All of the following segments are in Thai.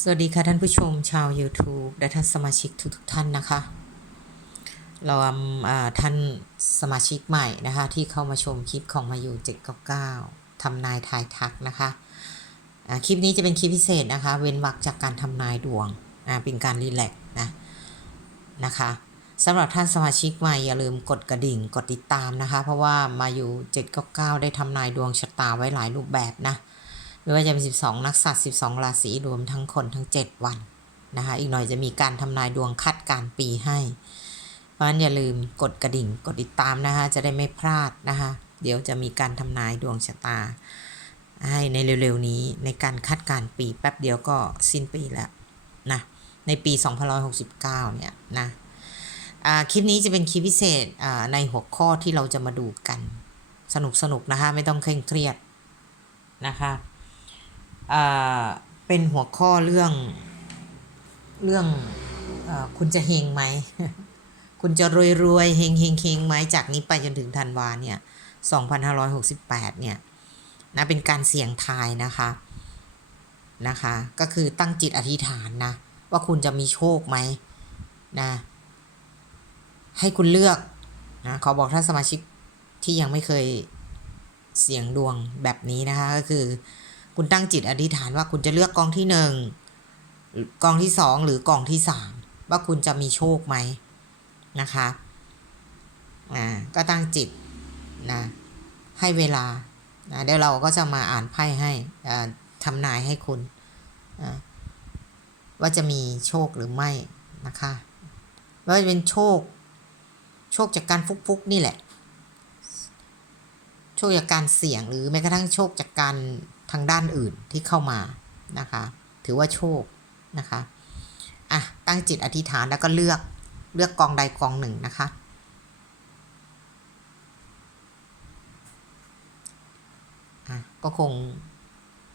สวัสดีค่ะท่านผู้ชมชาว YouTube และท่านสมาชิกทุกทท่านนะคะเราอ่าท่านสมาชิกใหม่นะคะ ที่เข้ามาชมคลิปของมาอยู่799ทำนายทายทักนะคะอ่าคลิปนี้จะเป็นคลิปพิเศษนะคะ เว้นวรรคจากการทำนายดวงเป็นการรีแลกซ์นะนะคะสำหรับท่านสมาชิกใหม่อย่าลืมกดกระดิ่งกดติดตามนะคะ เพราะว่ามาอยู่799ได้ทำนายดวงชะตาไว้หลายรูปแบบนะ ไม่ว่าจะเป็น 12 นักสัตว์ 12 ราศีรวมทั้งคนทั้ง 7 วันนะคะอีกหน่อยจะมีการทำนายดวงคาดการปีให้ เพราะฉะนั้นอย่าลืมกดกระดิ่งกดติดตามนะคะจะได้ไม่พลาดนะคะเดี๋ยวจะมีการทำนายดวงชะตา ให้ในเร็วๆนี้ในการคาดการปีแป๊บเดียวก็สิ้นปีแล้วนะในปี 2569 เนี่ยนะคลิปนี้จะเป็นคลิปพิเศษในหัวข้อที่เราจะมาดูกัน สนุกๆนะคะ ไม่ต้องเคร่งเครียดนะคะ เป็นหัวข้อเรื่องเรื่องอาคุณจะเฮงไหม คุณจะรวยรวยเฮงเฮงเฮงไหมจากนี้ไปจนถึงธันวาเนี่ย2568 เนี่ยนะเป็นการเสี่ยงทายนะคะนะคะ ก็คือตั้งจิตอธิษฐานนะ ว่าคุณจะมีโชคไหมนะให้คุณเลือกนะขอบอกท่านสมาชิกที่ยังไม่เคยเสี่ยงดวงแบบนี้นะคะ ก็คือ คุณตั้งจิตอธิษฐานว่าคุณจะเลือกกองที่หนึ่งกองที่สองหรือกองที่สามว่าคุณจะมีโชคไหมนะคะอ่าก็ตั้งจิตนะให้เวลานะเดี๋ยวเราก็จะมาอ่านไพ่ให้อ่าทำนายให้คุณอ่าว่าจะมีโชคหรือไม่นะคะว่าจะเป็นโชค โชคจากการฟุกๆนี่แหละ โชคจากการเสี่ยงหรือแม้กระทั่งโชคจากการางด้านอื่นที่เข้ามานะคะ ถือว่าโชคนะคะอะตั้งจิตอธิษฐานแล้วก็เลือกเลือกกองใดกองหนึ่งนะคะ อะก็คง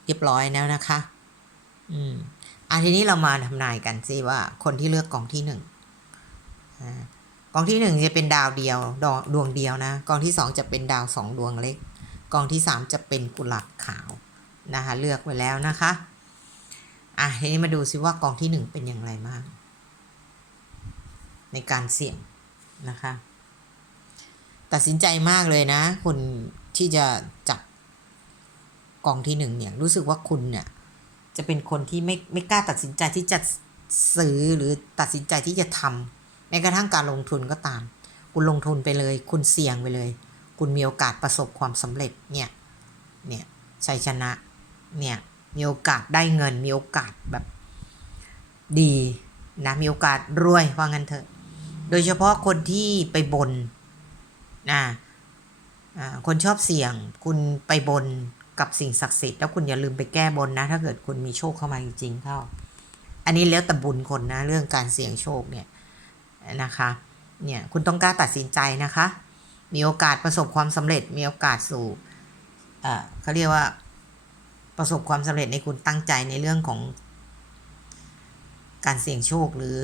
เรียบร้อยแล้วนะคะ อืมอะทีนี้เรามาทำนายกันสิว่าคนที่เลือกกองที่หนึ่งอ่ากองที่หนึ่งจะเป็นดาวเดียวดดวงเดียวนะ กองที่สองจะเป็นดาวสองดวงเล็ก กองที่สามจะเป็นกุหลาบขาว นะคะเลือกไว้แล้วนะคะอะทีนี้มาดูซิว่ากองที่หนึ่งเป็นอย่างไรบ้างในการเสี่ยงนะคะ ตัดสินใจมากเลยนะคุณที่จะจับกองที่หนึ่งเนี่ยรู้สึกว่าคุณเนี่ยจะเป็นคนที่ไม่ไม่กล้าตัดสินใจที่จะซื้อหรือตัดสินใจที่จะทำแม้กระทั่งการลงทุนก็ตาม คุณลงทุนไปเลย คุณเสี่ยงไปเลย คุณมีโอกาสประสบความสำเร็จเนี่ยเนี่ยชัยชนะ เนี่ยมีโอกาสได้เงิน มีโอกาสแบบดีนะมีโอกาสรวยว่างั้นเถอะ โดยเฉพาะคนที่ไปบนนะคนชอบเสี่ยง คุณไปบนกับสิ่งศักดิ์สิทธิ์แล้วคุณอย่าลืมไปแก้บนนะ ถ้าเกิดคุณมีโชคเข้ามาจริงๆเข้า อันนี้แล้วแต่บุญคนนะ เรื่องการเสี่ยงโชคเนี่ยนะคะเนี่ยคุณต้องกล้าตัดสินใจนะคะ มีโอกาสประสบความสำเร็จมีโอกาสสู่อ่อเขาเรียกว่า ประสบความสำเร็จในคุณตั้งใจในเรื่องของ การเสี่ยงโชคหรือ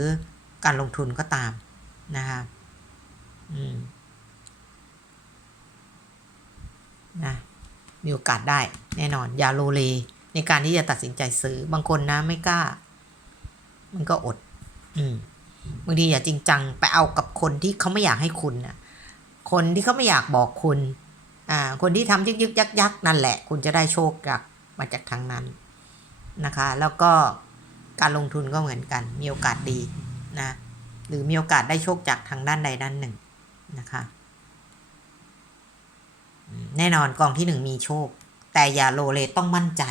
การลงทุนก็ตามนะคะอืมนะมีโอกาสได้แน่นอน อย่าโลเลในการที่จะตัดสินใจซื้อบางคนนะไม่กล้า มันก็อด อืมบางทีอย่าจริงจังไปเอากับคนที่เขาไม่อยากให้คุณนะคนที่เขาไม่อยากบอกคุณ อ่า คนที่ทำยึกยึกยักยักนั่นแหละ คุณจะได้โชคจาก มาจากทางนั้นนะคะ แล้วก็การลงทุนก็เหมือนกัน มีโอกาสดีนะหรือมีโอกาสได้โชคจากทางด้านใดด้านหนึ่งนะคะแน่นอนกองที่หนึ่งมีโชค แต่อย่าโลเลต้องมั่นใจ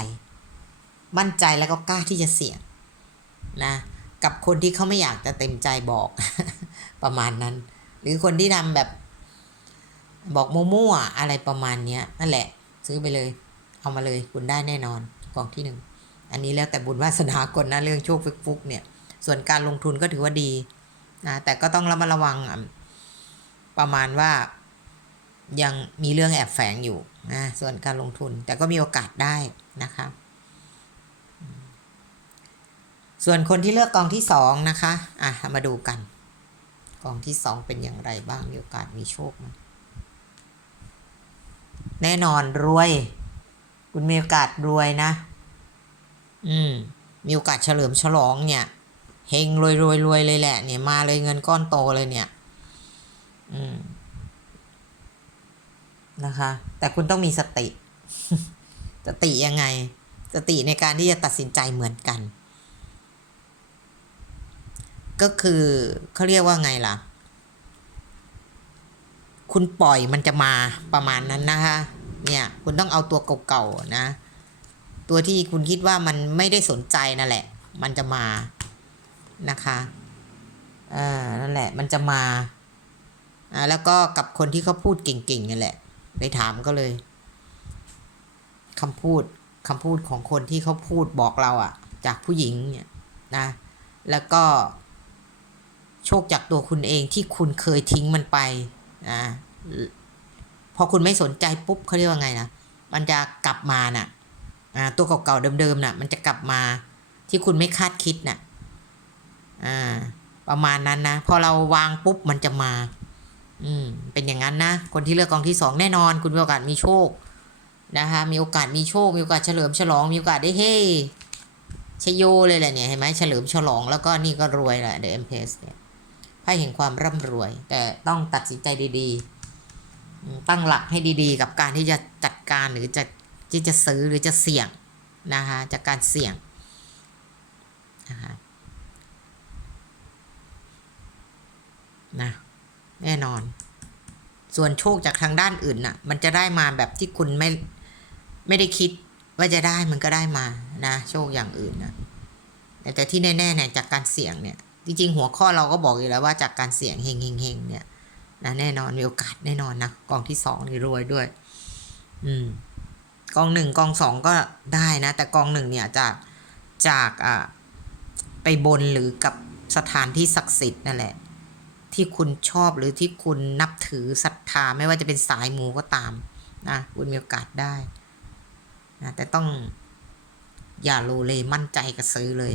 มั่นใจแล้วก็กล้าที่จะเสี่ยงนะกับคนที่เขาไม่อยากจะเต็มใจบอกประมาณนั้น หรือคนที่ทำแบบบอกมั่วๆอะไรประมาณเนี้ยนั่นแหละ ซื้อไปเลย เอามาเลยคุณได้แน่นอนกองที่หนึ่งอันนี้แล้วแต่บุญวาสนาคนนะเรื่องโชคฟุกๆเนี่ยส่วนการลงทุนก็ถือว่าดีนะแต่ก็ต้องระมัดระวังอะประมาณว่ายังมีเรื่องแอบแฝงอยู่นะส่วนการลงทุนแต่ก็มีโอกาสได้นะคะส่วนคนที่เลือกกองที่สองนะคะอะมาดูกัน กองที่สองเป็นอย่างไรบ้างมีโอกาสมีโชคไหมแน่นอนรวย คุณมีโอกาสรวยนะ อืม มีโอกาสเฉลิมฉลองเนี่ย เฮงรวยรวยรวยเลยแหละ เนี่ยมาเลยเงินก้อนโตเลยเนี่ย อืม นะคะ แต่คุณต้องมีสติ สติยังไง สติในการที่จะตัดสินใจเหมือนกัน ก็คือเขาเรียกว่าไงล่ะ คุณปล่อยมันจะมาประมาณนั้นนะคะ เนี่ย คุณต้องเอาตัวเก่าๆนะ ตัวที่คุณคิดว่ามันไม่ได้สนใจนั่นแหละ มันจะมานะคะเออนั่นแหละ มันจะมาอ่าแล้วก็กับคนที่เขาพูดเก่งๆนั่นแหละ ไปถามก็เลยคำพูดคำพูดของคนที่เขาพูดบอกเราอะจากผู้หญิงเนี่ยนะ แล้วก็ โชคจากตัวคุณเองที่คุณเคยทิ้งมันไปนะ พอคุณไม่สนใจปุ๊บเขาเรียกว่าไงนะมันจะกลับมาน่ะอ่าตัวเก่าๆเดิมๆน่ะ มันจะกลับมาที่คุณไม่คาดคิดน่ะอ่าประมาณนั้นนะพอเราวางปุ๊บมันจะมา อืม เป็นอย่างนั้นนะคนที่เลือกกองที่สองแน่นอน คุณมีโอกาสมีโชคนะคะมีโอกาสมีโชค มีโอกาสเฉลิมฉลอง มีโอกาสได้เฮ้ชโยเลยแหละเนี่ยเห็นไหมเฉลิมฉลองแล้วก็นี่ก็รวยแหละเดอะเอ็มเพสเนี่ยไพ่แห่งความร่ำรวย แต่ต้องตัดสินใจดีๆ ตั้งหลักให้ดีๆ กับการที่จะจัดการหรือจะที่จะซื้อหรือจะเสี่ยงนะคะจากการเสี่ยงนะคะนะแน่นอน ส่วนโชคจากทางด้านอื่นน่ะ มันจะได้มาแบบที่คุณไม่ไม่ได้คิดว่าจะได้มันก็ได้มานะโชคอย่างอื่นนะแต่แต่ที่แน่ๆเนี่ยจากการเสี่ยงเนี่ยจริงๆหัวข้อเราก็บอกอยู่แล้วว่าจากการเสี่ยงเฮงเฮงเฮงเนี่ย นะแน่นอนมีโอกาสแน่นอนนะกองที่สองนี่รวยด้วย อืมกองหนึ่งกองสองก็ได้นะ แต่กองหนึ่งเนี่ยจากจากอ่าไปบนหรือกับสถานที่ศักดิ์สิทธิ์นั่นแหละ ที่คุณชอบหรือที่คุณนับถือศรัทธาไม่ว่าจะเป็นสายมูก็ตามนะคุณมีโอกาสได้นะแต่ต้องอย่าโลเลมั่นใจกับซื้อเลย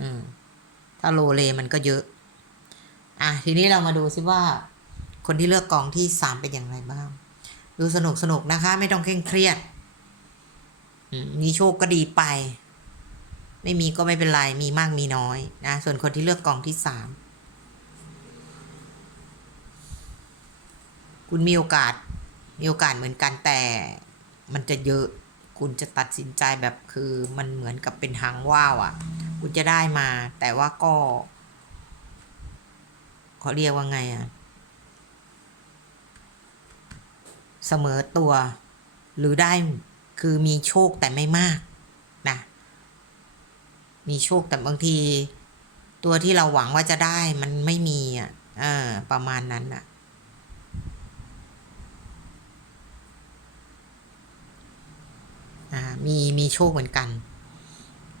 อืมถ้าโลเลมันก็เยอะ อะทีนี้เรามาดูซิว่า คนที่เลือกกองที่สามเป็นอย่างไรบ้าง ดูสนุกสนุกนะคะ ไม่ต้องเคร่งเครียดมมีโชคก็ดีไป ไม่มีก็ไม่เป็นไร มีมากมีน้อยนะ ส่วนคนที่เลือกกองที่สามคุณมีโอกาส มีโอกาสเหมือนกันแต่มันจะเยอะ คุณจะตัดสินใจแบบคือมันเหมือนกับเป็นหางว่าวอะ่ะ คุณจะได้มา แต่ว่าก็เขาเรียกว่าไงอะ่ะ เสมอตัว หรือได้คือมีโชคแต่ไม่มากนะมีโชคแต่บางที ตัวที่เราหวังว่าจะได้มันไม่มีอะเออประมาณนั้นอะมีมีโชคเหมือนกัน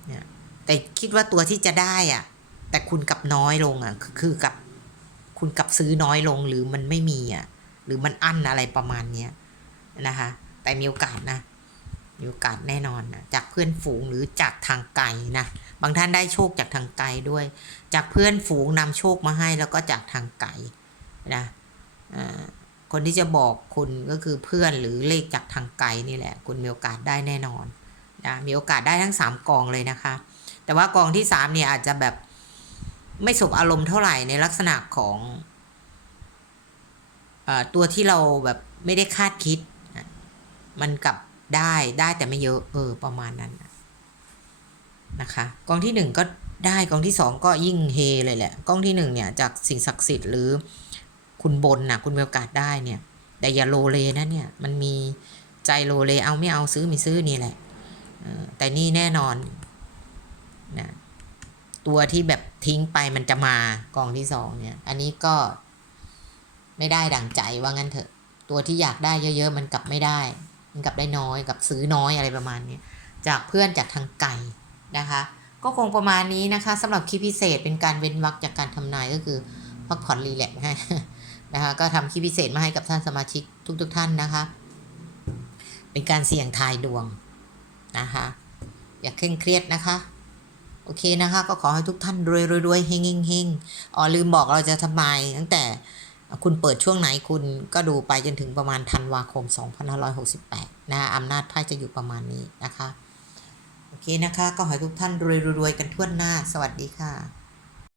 เนี่ยแต่คิดว่าตัวที่จะได้อะ แต่คุณกับน้อยลงอะ คือคือกับคุณกับซื้อน้อยลงหรือมันไม่มีอะ หรือมันอั้นอะไรประมาณเนี้ยนะคะ แต่มีโอกาสนะมีโอกาสแน่นอนนะจากเพื่อนฝูงหรือจากทางไกลนะบางท่านได้โชคจากทางไกลด้วย จากเพื่อนฝูงนำโชคมาให้แล้วก็จากทางไกลนะคนที่จะบอกคุณก็คือเพื่อนหรือเลขจากทางไกลนี่แหละ คุณมีโอกาสได้แน่นอนนะมีโอกาสได้ทั้งสามกองเลยนะคะ แต่ว่ากองที่สามเนี่ยอาจจะแบบไม่สบอารมณ์เท่าไหร่ในลักษณะของ ตัวที่เราแบบไม่ได้คาดคิด มันกลับได้ได้แต่ไม่เยอะเออประมาณนั้นนะนะคะกองที่หนึ่งก็ได้กองที่สองก็ยิ่งเฮเลยแหละกองที่หนึ่งเนี่ยจากสิ่งศักดิ์สิทธิ์หรือคุณบนนะคุณมีโอกาสได้เนี่ยแต่อย่าโลเลนะเนี่ยมันมีใจโลเลเอาไม่เอาซื้อไม่ซื้อนี่แหละแต่นี่แน่นอนนะตัวที่แบบทิ้งไปมันจะมากองที่สองเนี่ย อันนี้ก็ ไม่ได้ดั่งใจว่างั้นเถอะ ตัวที่อยากได้เยอะๆ มันกลับไม่ได้ มันกลับได้น้อยกับซื้อน้อยอะไรประมาณนี้จากเพื่อนจากทางไกลนะคะ ก็คงประมาณนี้นะคะสำหรับคลิปพิเศษเป็นการเว้นวรรคจากการทำนายก็คือพักผ่อนรีแลกซ์ให้นะคะก็ทำคลิปพิเศษมาให้กับท่านสมาชิกทุกๆทท่านนะคะ เป็นการเสี่ยงทายดวงนะคะ อย่าเคร่งเครียดนะคะโอเคนะคะ ก็ขอให้ทุกท่านรวยรวยรวยเฮงเฮงเฮงอ๋อลืมบอกเราจะทำนายตั้งแต่ คุณเปิดช่วงไหนคุณก็ดูไปจนถึงประมาณธันวาคม 2568 นะคะอำนาจไพ่จะอยู่ประมาณนี้นะคะ โอเคนะคะ ก็ขอให้ทุกท่านรวยๆๆกันทั่วหน้า สวัสดีค่ะ